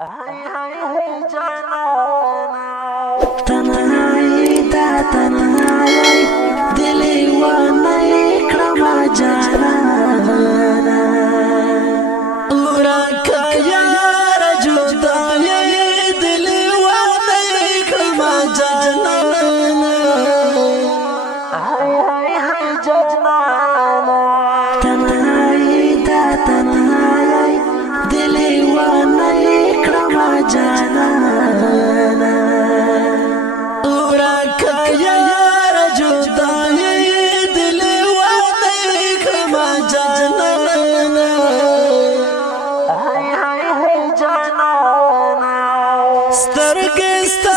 हाय हाय हाय जाना तन्हाई दा तन्हाई दिली वानाई क्रमा जाना उरा का यार जुदाई दिली वानाई क्रमा जाना हाय हाय हाय जाना तन्हाई दा तन्हाई दिली वानाई क्रमा जाना سترګستا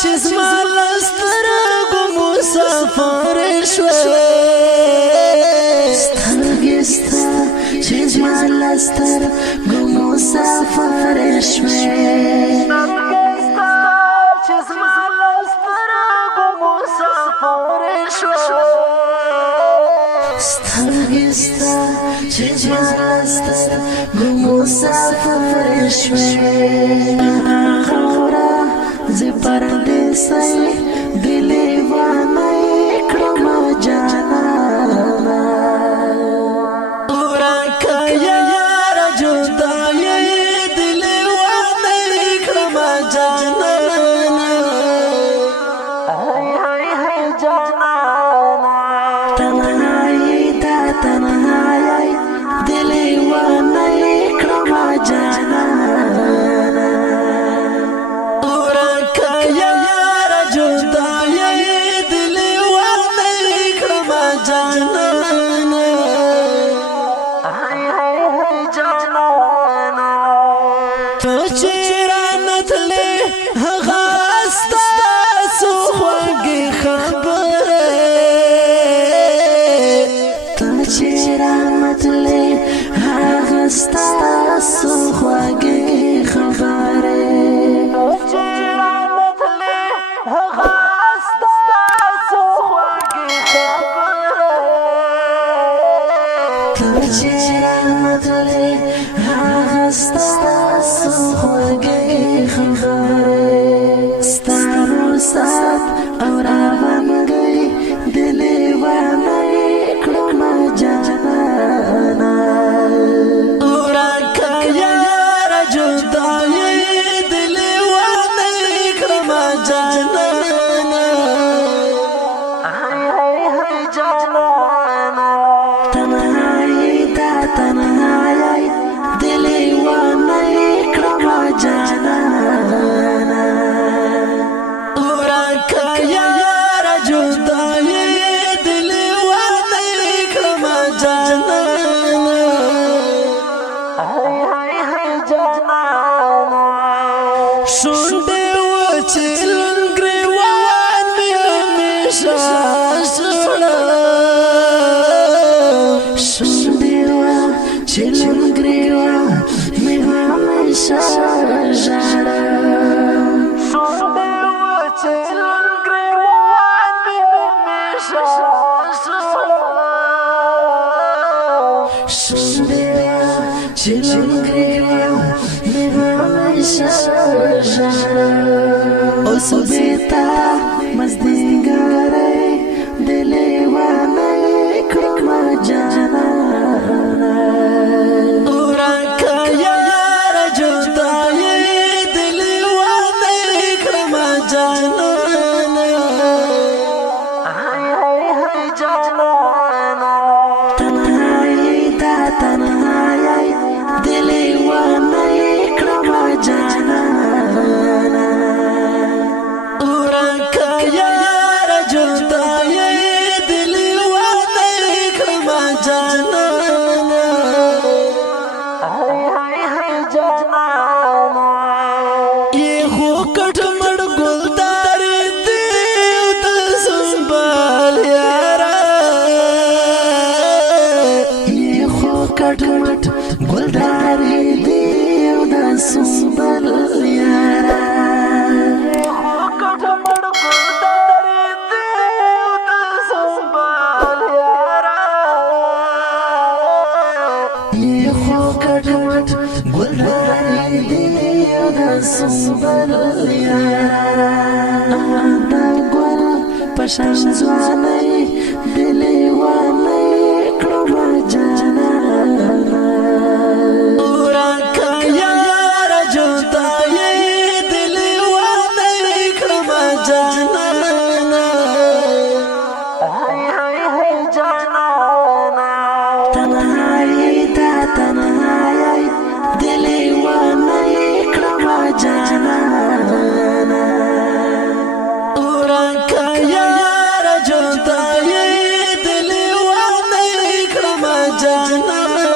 چې زما سترګو مسافر شوې سترګستا چې زما سترګو مسافر شوې سترګستا چې زما سترګو مسافر شوې سترګستا چې زما سترګو مسافر شوې زه پردیسی دلی وانای کړم جانا ورکه یار جدای دلی وانای کړم جانا हाय हाय हाय जाना تنهایی دا تنهایی دلی وانای کړم جانا ستاسو خوږې خبرې کله چې راتلې هغه ستاسو خوږې خبرې ستا رخصت او راوندګۍ د لیوانۍ کړم جانانه تنهایی دلی وانای کړم جانانا ورکه یار جدای دلی وانای کړم جانانا हाय हाय हाय जाना شونډې وچیلن ګریوان مې همیشه سړه شونډې وچیلن ګریوان مې همیشه ژړه شونډې وچیلن ګریوان مې همیشه شونډې وچیلن ګریوان مې همیشه ژړه اوس بېتا مازدیګری د لیوانۍ کړم جانانه ورکه یار جدای د لیوانۍ کړم جانانه हाय हाय हाय जाना تنهایی دا تنهایی د لیوانۍ کړم جانانه ورکه یار سنبل دا ګل پشان ځواني دلې وانه کړم جانانا ورکا یار جدای دلې وانه کړم جانانا هاي هاي هاي جانانا تنهایی دا تنهایی دلې وانه کړم جانانا ورکا یار جدای دلې وانه کړم جانانا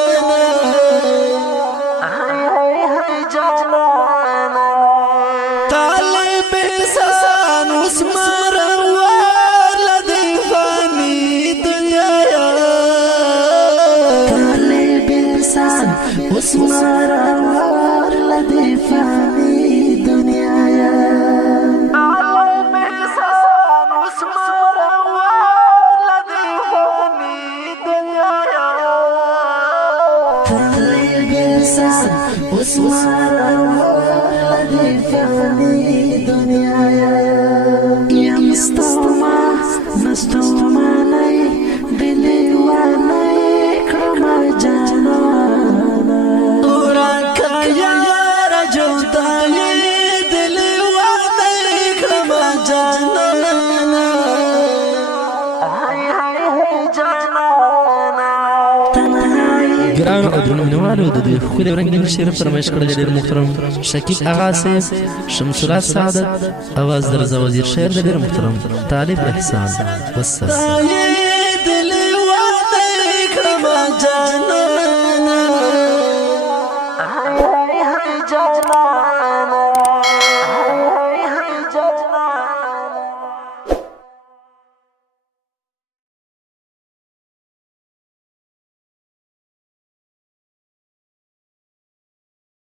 هاي هاي هاي جانانا طالب انسان اسمر ولدي فاني دنيا طالب انسان اسمر ولدي فاني دنيا طالب إنسان واسمر ولدي فاني دنيايا طالب انسان اسمر ولدي فاني دنيا يا مستوما مستوما لي دلي وانا كرم جانانا وركا يا رجل دالي دلي وانا كرم جانانا هاي هاي هاي جانانا ګران او درنوالو د دې خوري رنگین شعر فرمایش کړی ډېر محترم شکیب آغا صاحب شمس الله سعادت اواز درزا وزیر شعر ډېر محترم طالب احسان والسلام دلي وانا كرم جانانا